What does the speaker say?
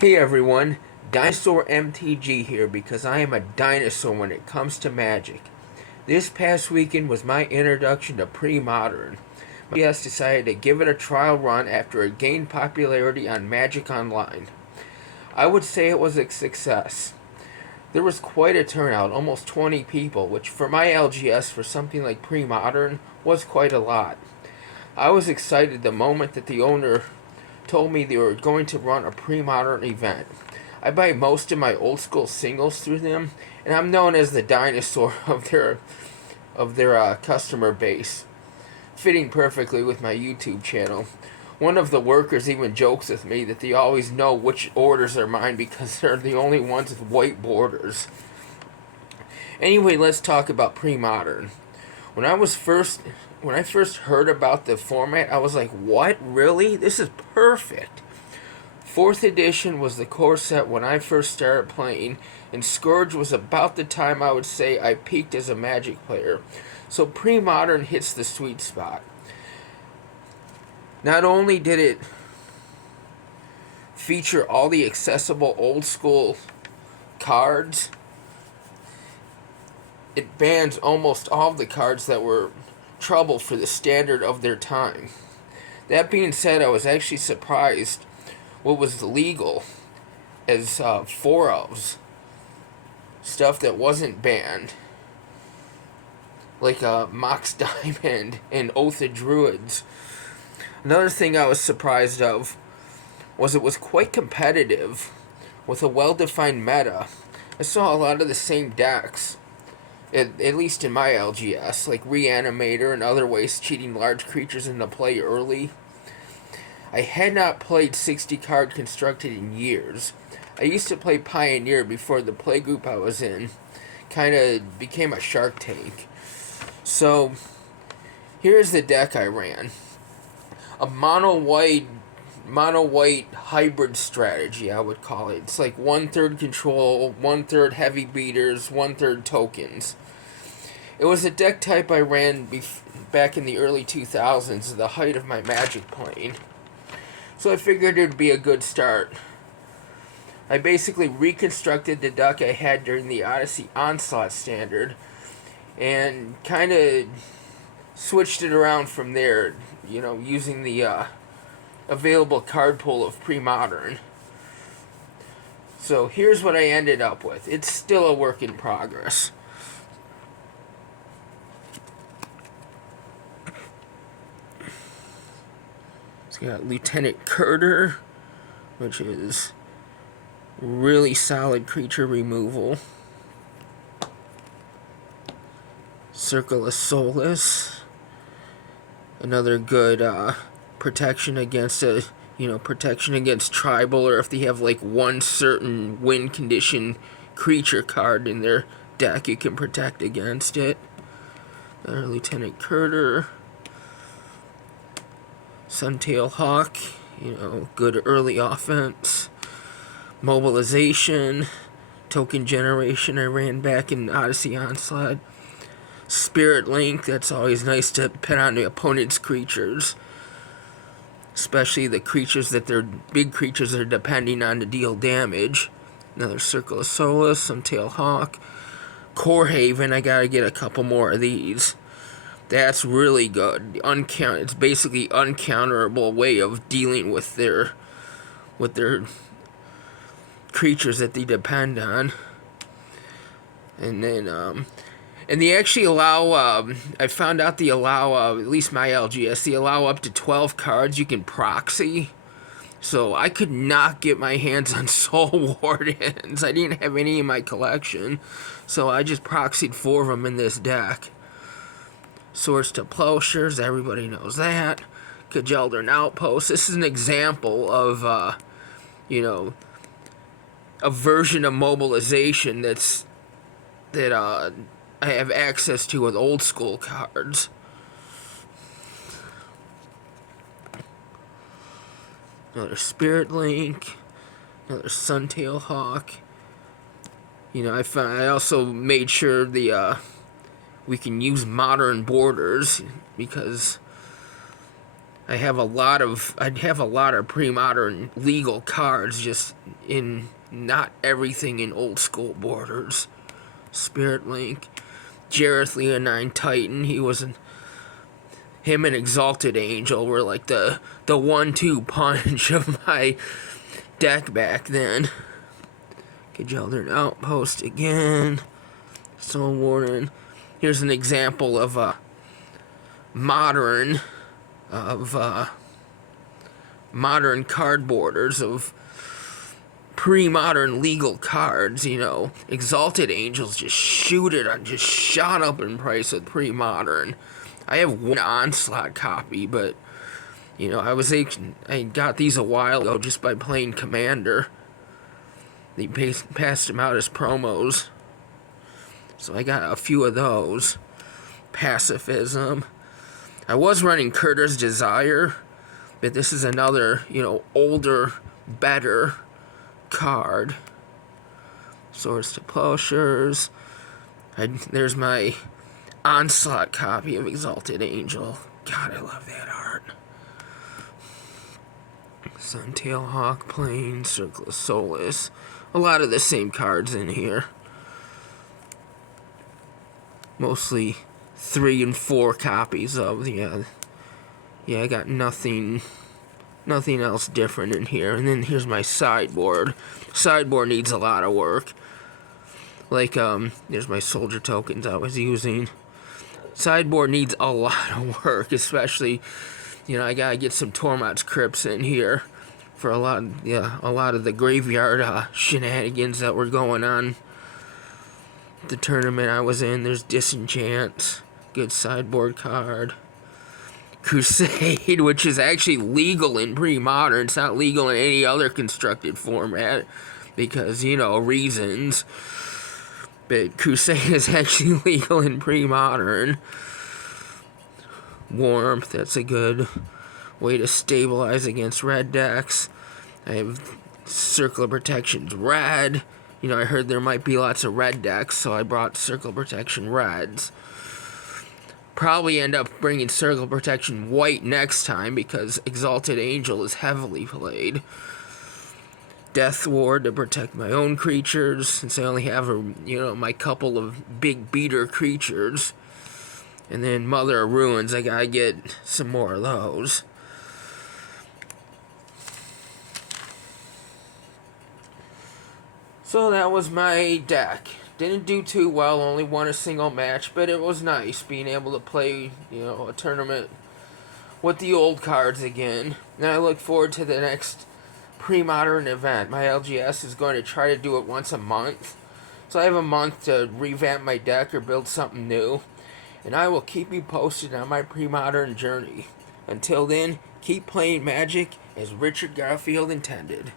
Hey everyone, Dinosaur MTG here because I am a dinosaur when it comes to Magic. This past weekend was my introduction to Premodern. My GS decided to give it a trial run after it gained popularity on Magic Online. I would say it was a success. There was quite a turnout, almost 20 people, which for my LGS for something like Premodern was quite a lot. I was excited the moment that the owner told me they were going to run a Premodern event. I buy most of my old school singles through them, and I'm known as the dinosaur of their customer base, fitting perfectly with my YouTube channel. One of the workers even jokes with me that they always know which orders are mine because they're the only ones with white borders. Anyway, let's talk about Premodern. When I first heard about the format, I was like, what? Really? This is perfect. 4th edition was the core set when I first started playing, and Scourge was about the time I would say I peaked as a Magic player. So Premodern hits the sweet spot. Not only did it feature all the accessible old school cards, it bans almost all of the cards that were trouble for the standard of their time. That being said, I was actually surprised what was legal as 4-ofs, stuff that wasn't banned, like Mox Diamond and Oath of Druids. Another thing I was surprised of was it was quite competitive with a well-defined meta. I saw a lot of the same decks, at least in my LGS, like Reanimator and other ways cheating large creatures into play early. I had not played 60-card Constructed in years. I used to play Pioneer before the playgroup I was in kind of became a Shark Tank. So, here's the deck I ran. A mono-white hybrid strategy, I would call it. It's like 1/3 control, 1/3 heavy beaters, 1/3 tokens. It was a deck type I ran back in the early 2000s, the height of my Magic playing. So I figured it would be a good start. I basically reconstructed the deck I had during the Odyssey Onslaught standard and kind of switched it around from there, using the available card pool of Premodern. So here's what I ended up with. It's still a work in progress. It's got Lieutenant Curter, which is really solid creature removal. Circle of Solace, another good protection against protection against tribal, or if they have like one certain win condition creature card in their deck, you can protect against it. Lieutenant Curter, Suntail Hawk, good early offense. Mobilization, token generation I ran back in Odyssey Onslaught. Spirit Link, that's always nice to put on the opponent's creatures, especially the creatures that they're big creatures that are depending on to deal damage. Another Circle of Solace, Suntail Hawk. Core Haven, I gotta get a couple more of these. That's really good. It's basically uncounterable way of dealing with their creatures that they depend on. And then and they actually allow, I found out they allow, at least my LGS, they allow up to 12 cards you can proxy. So I could not get my hands on Soul Wardens. I didn't have any in my collection. So I just proxied 4 of them in this deck. Swords to Plowshares, everybody knows that. Cajeldern Outpost. This is an example of, a version of mobilization that I have access to with old school cards. Another Spirit Link, another Suntail Hawk. I also made sure we can use modern borders, because I'd have a lot of pre-modern legal cards, just in not everything in old school borders. Spirit Link, Jareth Leonine Titan. Him and Exalted Angel were like the 1-2 punch of my deck back then. Gajeldern Outpost again. Soul Warden. Here's an example of modern card borders of pre-modern legal cards. Exalted Angels just shot up in price with pre-modern. I have one Onslaught copy, but I got these a while ago just by playing Commander. They passed them out as promos, so I got a few of those. Pacifism. I was running Curter's Desire, but this is another, older, better card. Swords to Plowshares. There's my Onslaught copy of Exalted Angel. God, I love that art. Suntail Hawk Plane, Circle of Solace. A lot of the same cards in here. Mostly 3 and 4 copies of, yeah, I got nothing else different in here. And then here's my sideboard. Sideboard needs a lot of work. Like, there's my soldier tokens I was using. Sideboard needs a lot of work, especially, I gotta get some Tormod's Crypts in here for a lot of the graveyard shenanigans that were going on. The tournament I was in, there's Disenchant, good sideboard card. Crusade, which is actually legal in pre-modern. It's not legal in any other constructed format because, reasons. But Crusade is actually legal in pre-modern. Warmth, that's a good way to stabilize against red decks. I have Circle of Protection's red. I heard there might be lots of red decks, so I brought Circle of Protection reds. Probably end up bringing Circle of Protection white next time because Exalted Angel is heavily played. Death Ward to protect my own creatures, since I only have my couple of big beater creatures. And then Mother of Ruins, I gotta get some more of those. So that was my deck. Didn't do too well, only won a single match, but it was nice being able to play, a tournament with the old cards again. And I look forward to the next pre-modern event. My LGS is going to try to do it once a month. So I have a month to revamp my deck or build something new. And I will keep you posted on my pre-modern journey. Until then, keep playing Magic as Richard Garfield intended.